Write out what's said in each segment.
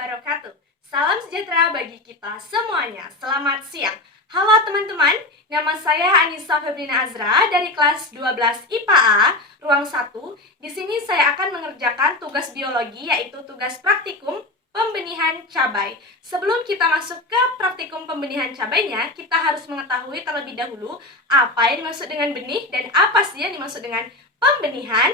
wabarakatuh. Salam sejahtera bagi kita semuanya. Selamat siang. Halo teman-teman, nama saya Anissa Febrina Azra dari kelas 12 IPA A, ruang 1. Di sini saya akan mengerjakan tugas biologi, yaitu tugas praktikum pembenihan cabai. Sebelum kita masuk ke praktikum pembenihan cabainya, kita harus mengetahui terlebih dahulu apa yang dimaksud dengan benih dan apa sih yang dimaksud dengan pembenihan.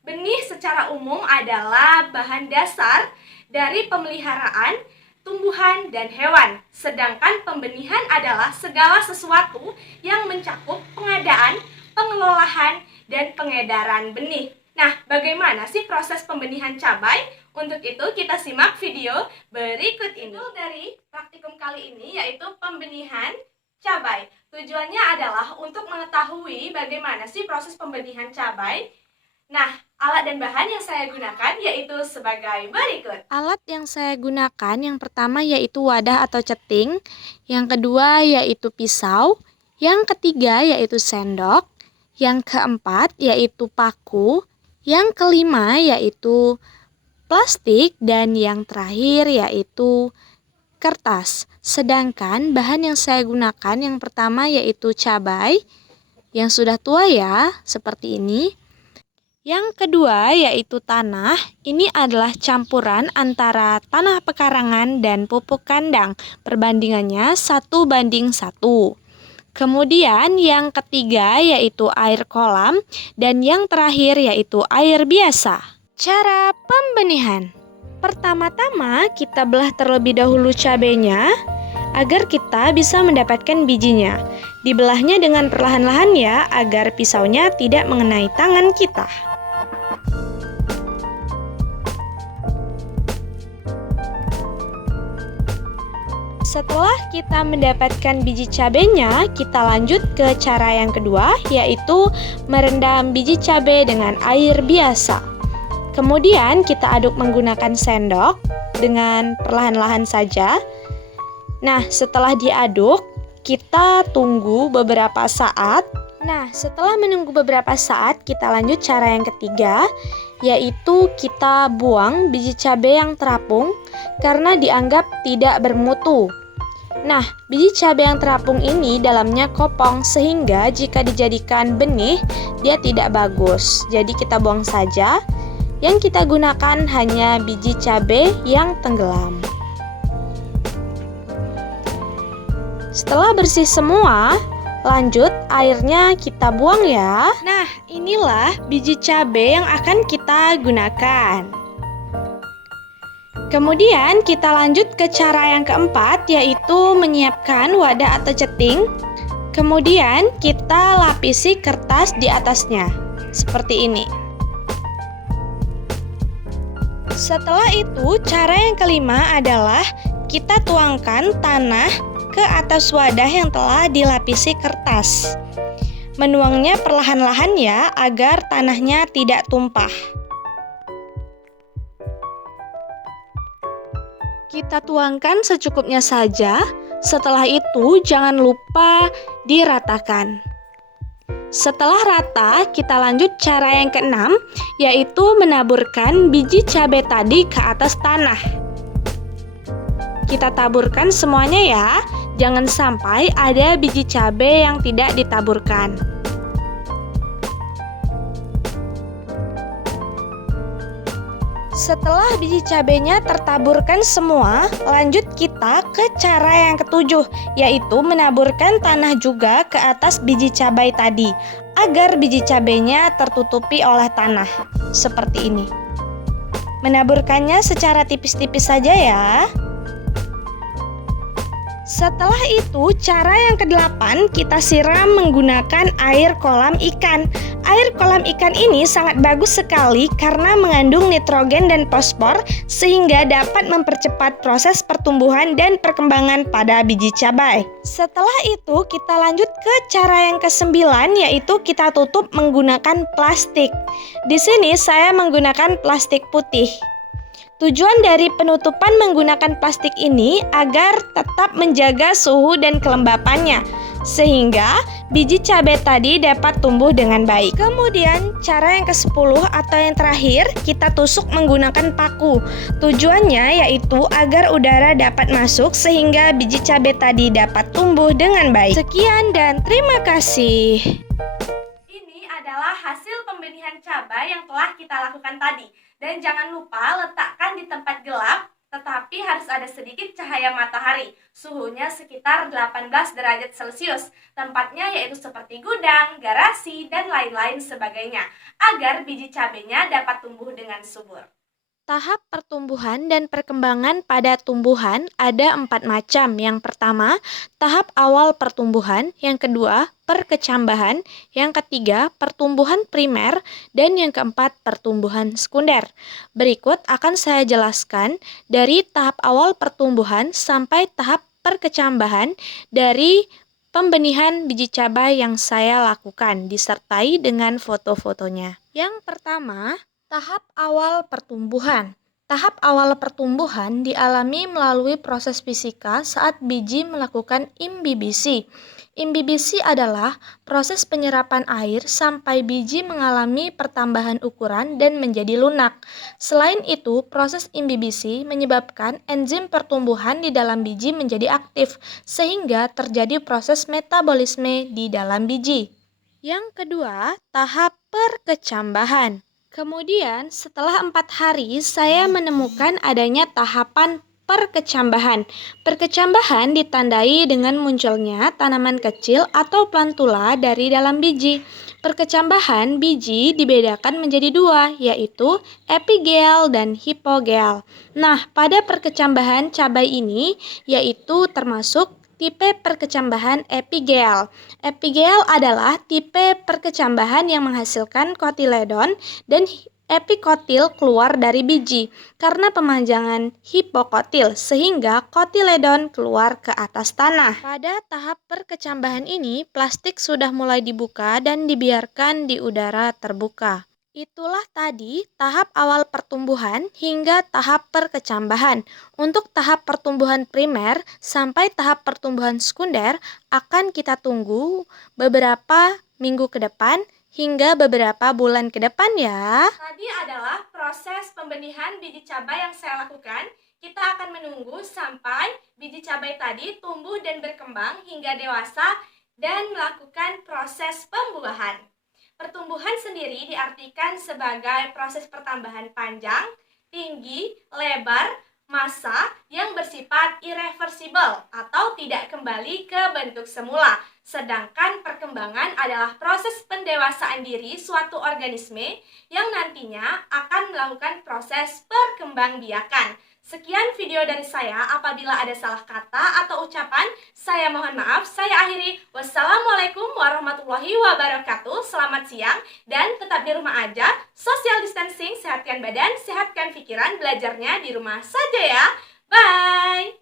Benih secara umum adalah bahan dasar dari pemeliharaan tumbuhan dan hewan. Sedangkan pembenihan adalah segala sesuatu yang mencakup pengadaan, pengelolaan, dan pengedaran benih. Nah, bagaimana sih proses pembenihan cabai? Untuk itu kita simak video berikut ini. Dari praktikum kali ini yaitu pembenihan cabai. Tujuannya adalah untuk mengetahui bagaimana sih proses pembenihan cabai. Nah, alat dan bahan yang saya gunakan yaitu sebagai berikut. Alat yang saya gunakan yang pertama yaitu wadah atau ceting, yang kedua yaitu pisau, yang ketiga yaitu sendok, yang keempat yaitu paku, yang kelima yaitu plastik, dan yang terakhir yaitu kertas. Sedangkan bahan yang saya gunakan yang pertama yaitu cabai, yang sudah tua ya, seperti ini. Yang kedua yaitu tanah. Ini adalah campuran antara tanah pekarangan dan pupuk kandang. Perbandingannya 1:1. Kemudian yang ketiga yaitu air kolam. Dan yang terakhir yaitu air biasa. Cara pembenihan. Pertama-tama kita belah terlebih dahulu cabainya agar kita bisa mendapatkan bijinya. Dibelahnya dengan perlahan-lahan ya, agar pisaunya tidak mengenai tangan kita. Setelah kita mendapatkan biji cabenya, kita lanjut ke cara yang kedua, yaitu merendam biji cabai dengan air biasa. Kemudian kita aduk menggunakan sendok dengan perlahan-lahan saja. Nah, setelah diaduk, kita tunggu beberapa saat. Nah, setelah menunggu beberapa saat, kita lanjut cara yang ketiga, yaitu kita buang biji cabai yang terapung karena dianggap tidak bermutu. Nah, biji cabai yang terapung ini dalamnya kopong sehingga jika dijadikan benih, dia tidak bagus. Jadi kita buang saja. Yang kita gunakan hanya biji cabai yang tenggelam. Setelah bersih semua, lanjut airnya kita buang ya. Nah, inilah biji cabai yang akan kita gunakan. Kemudian kita lanjut ke cara yang keempat, yaitu menyiapkan wadah atau ceting. Kemudian kita lapisi kertas di atasnya, seperti ini. Setelah itu, cara yang kelima adalah kita tuangkan tanah ke atas wadah yang telah dilapisi kertas. Menuangnya perlahan-lahan ya, agar tanahnya tidak tumpah. Kita tuangkan secukupnya saja. Setelah itu, jangan lupa diratakan. Setelah rata, kita lanjut cara yang keenam, yaitu menaburkan biji cabai tadi ke atas tanah. Kita taburkan semuanya ya, jangan sampai ada biji cabai yang tidak ditaburkan. Setelah biji cabainya tertaburkan semua, lanjut kita ke cara yang ketujuh, yaitu menaburkan tanah juga ke atas biji cabai tadi, agar biji cabainya tertutupi oleh tanah, seperti ini. Menaburkannya secara tipis-tipis saja ya. Setelah itu, cara yang ke-8 kita siram menggunakan air kolam ikan. Air kolam ikan ini sangat bagus sekali karena mengandung nitrogen dan fosfor sehingga dapat mempercepat proses pertumbuhan dan perkembangan pada biji cabai. Setelah itu, kita lanjut ke cara yang ke-9, yaitu kita tutup menggunakan plastik. Di sini saya menggunakan plastik putih. Tujuan dari penutupan menggunakan plastik ini agar tetap menjaga suhu dan kelembapannya. sehingga biji cabai tadi dapat tumbuh dengan baik. Kemudian cara yang ke-10 atau yang terakhir, kita tusuk menggunakan paku. Tujuannya yaitu agar udara dapat masuk sehingga biji cabai tadi dapat tumbuh dengan baik. Sekian dan terima kasih. Ini adalah hasil pembenihan cabai yang telah kita lakukan tadi. Dan jangan lupa letakkan di tempat gelap, tetapi harus ada sedikit cahaya matahari. Suhunya sekitar 18 derajat Celcius. Tempatnya yaitu seperti gudang, garasi, dan lain-lain sebagainya, agar biji cabainya dapat tumbuh dengan subur. Tahap pertumbuhan dan perkembangan pada tumbuhan ada 4 macam. Yang pertama, tahap awal pertumbuhan. Yang kedua, perkecambahan. Yang ketiga, pertumbuhan primer. Dan yang keempat, pertumbuhan sekunder. Berikut akan saya jelaskan dari tahap awal pertumbuhan sampai tahap perkecambahan dari pembenihan biji cabai yang saya lakukan, disertai dengan foto-fotonya. Yang pertama, tahap awal pertumbuhan. Tahap awal pertumbuhan dialami melalui proses fisika saat biji melakukan imbibisi. Imbibisi adalah proses penyerapan air sampai biji mengalami pertambahan ukuran dan menjadi lunak. Selain itu, proses imbibisi menyebabkan enzim pertumbuhan di dalam biji menjadi aktif, sehingga terjadi proses metabolisme di dalam biji. Yang kedua, tahap perkecambahan. Kemudian setelah 4 hari saya menemukan adanya tahapan perkecambahan. Perkecambahan ditandai dengan munculnya tanaman kecil atau plantula dari dalam biji. Perkecambahan biji dibedakan menjadi 2, yaitu epigel dan hipogel. Nah, pada perkecambahan cabai ini yaitu termasuk tipe perkecambahan epigel. Epigel adalah tipe perkecambahan yang menghasilkan kotiledon dan epikotil keluar dari biji karena pemanjangan hipokotil sehingga kotiledon keluar ke atas tanah. Pada tahap perkecambahan ini, plastik sudah mulai dibuka dan dibiarkan di udara terbuka. Itulah tadi tahap awal pertumbuhan hingga tahap perkecambahan. Untuk tahap pertumbuhan primer sampai tahap pertumbuhan sekunder akan kita tunggu beberapa minggu ke depan hingga beberapa bulan ke depan ya. Tadi adalah proses pembenihan biji cabai yang saya lakukan. Kita akan menunggu sampai biji cabai tadi tumbuh dan berkembang hingga dewasa dan melakukan proses pembuahan. Pertumbuhan sendiri diartikan sebagai proses pertambahan panjang, tinggi, lebar, massa yang bersifat irreversible atau tidak kembali ke bentuk semula. Sedangkan perkembangan adalah proses pendewasaan diri suatu organisme yang nantinya akan melakukan proses perkembangbiakan. Sekian video dari saya. Apabila ada salah kata atau ucapan, saya mohon maaf. Saya akhiri. Wassalamualaikum warahmatullahi wabarakatuh. Selamat siang dan tetap di rumah aja. Social distancing, sehatkan badan, sehatkan pikiran. Belajarnya di rumah saja ya. Bye.